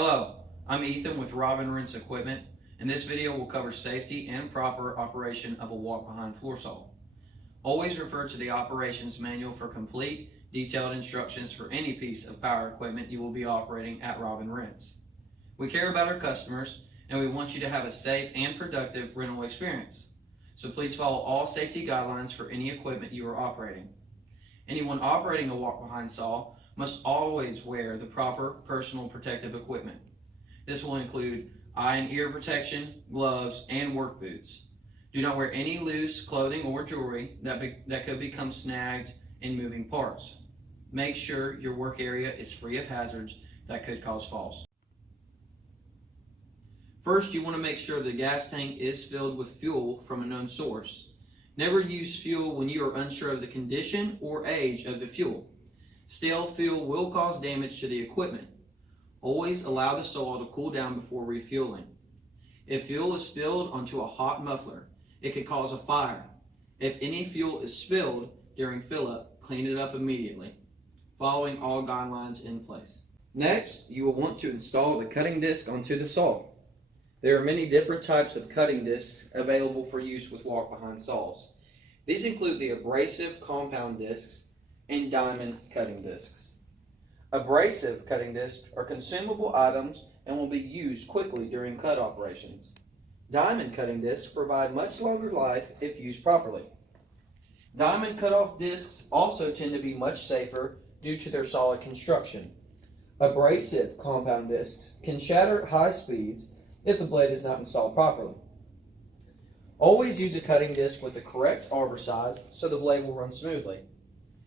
Hello, I'm Ethan with Robin Rents Equipment, and this video will cover safety and proper operation of a walk-behind floor saw. Always refer to the operations manual for complete, detailed instructions for any piece of power equipment you will be operating at Robin Rents. We care about our customers, and we want you to have a safe and productive rental experience. So please follow all safety guidelines for any equipment you are operating. Anyone operating a walk-behind saw must always wear the proper personal protective equipment. This will include eye and ear protection, gloves, and work boots. Do not wear any loose clothing or jewelry that could become snagged in moving parts. Make sure your work area is free of hazards that could cause falls. First, you want to make sure the gas tank is filled with fuel from a known source. Never use fuel when you are unsure of the condition or age of the fuel. Stale fuel will cause damage to the equipment. Always allow the saw to cool down before refueling. If fuel is spilled onto a hot muffler, it could cause a fire. If any fuel is spilled during fill-up, clean it up immediately, following all guidelines in place. Next, you will want to install the cutting disc onto the saw. There are many different types of cutting discs available for use with walk-behind saws. These include the abrasive compound discs and diamond cutting discs. Abrasive cutting discs are consumable items and will be used quickly during cut operations. Diamond cutting discs provide much longer life if used properly. Diamond cut-off discs also tend to be much safer due to their solid construction. Abrasive compound discs can shatter at high speeds if the blade is not installed properly. Always use a cutting disc with the correct arbor size so the blade will run smoothly.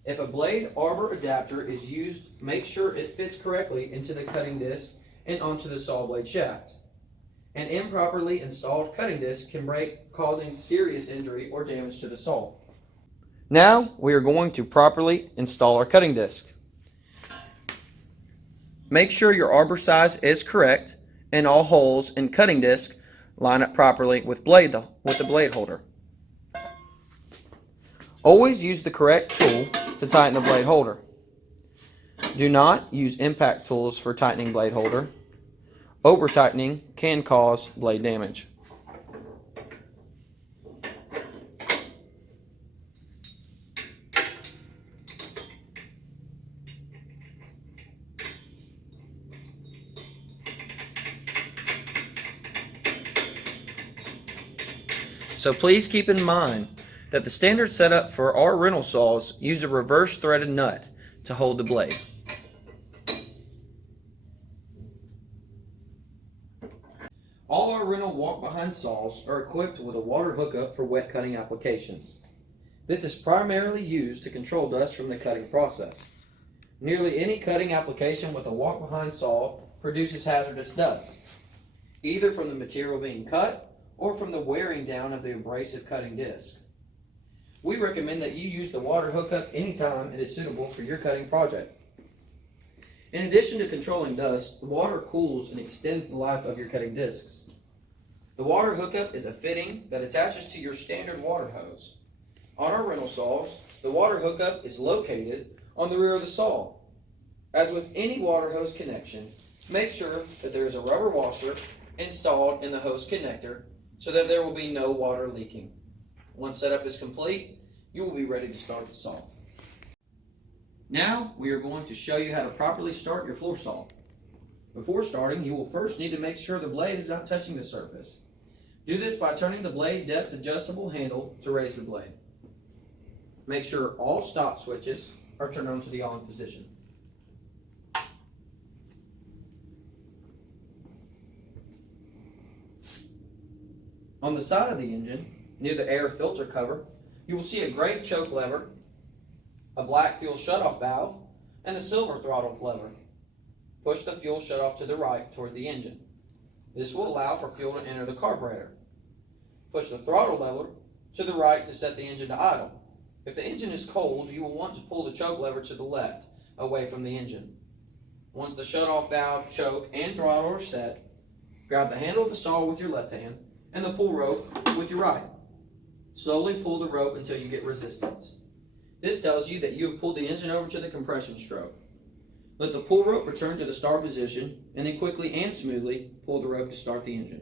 If a blade arbor adapter is used, make sure it fits correctly into the cutting disc and onto the saw blade shaft. An improperly installed cutting disc can break, causing serious injury or damage to the saw. Now we are going to properly install our cutting disc. Make sure your arbor size is correct and all holes in cutting disc line up properly with the blade holder. Always use the correct tool to tighten the blade holder. Do not use impact tools for tightening blade holder. Over tightening can cause blade damage. So please keep in mind that the standard setup for our rental saws use a reverse threaded nut to hold the blade. All our rental walk-behind saws are equipped with a water hookup for wet cutting applications. This is primarily used to control dust from the cutting process. Nearly any cutting application with a walk-behind saw produces hazardous dust, either from the material being cut or from the wearing down of the abrasive cutting disc. We recommend that you use the water hookup anytime it is suitable for your cutting project. In addition to controlling dust, the water cools and extends the life of your cutting discs. The water hookup is a fitting that attaches to your standard water hose. On our rental saws, the water hookup is located on the rear of the saw. As with any water hose connection, make sure that there is a rubber washer installed in the hose connector so that there will be no water leaking. Once setup is complete, you will be ready to start the saw. Now we are going to show you how to properly start your floor saw. Before starting, you will first need to make sure the blade is not touching the surface. Do this by turning the blade depth adjustable handle to raise the blade. Make sure all stop switches are turned on to the on position. On the side of the engine, near the air filter cover, you will see a gray choke lever, a black fuel shutoff valve, and a silver throttle lever. Push the fuel shutoff to the right toward the engine. This will allow for fuel to enter the carburetor. Push the throttle lever to the right to set the engine to idle. If the engine is cold, you will want to pull the choke lever to the left, away from the engine. Once the shutoff valve, choke, and throttle are set, grab the handle of the saw with your left hand and the pull rope with your right. Slowly pull the rope until you get resistance. This tells you that you have pulled the engine over to the compression stroke. Let the pull rope return to the start position, and then quickly and smoothly pull the rope to start the engine.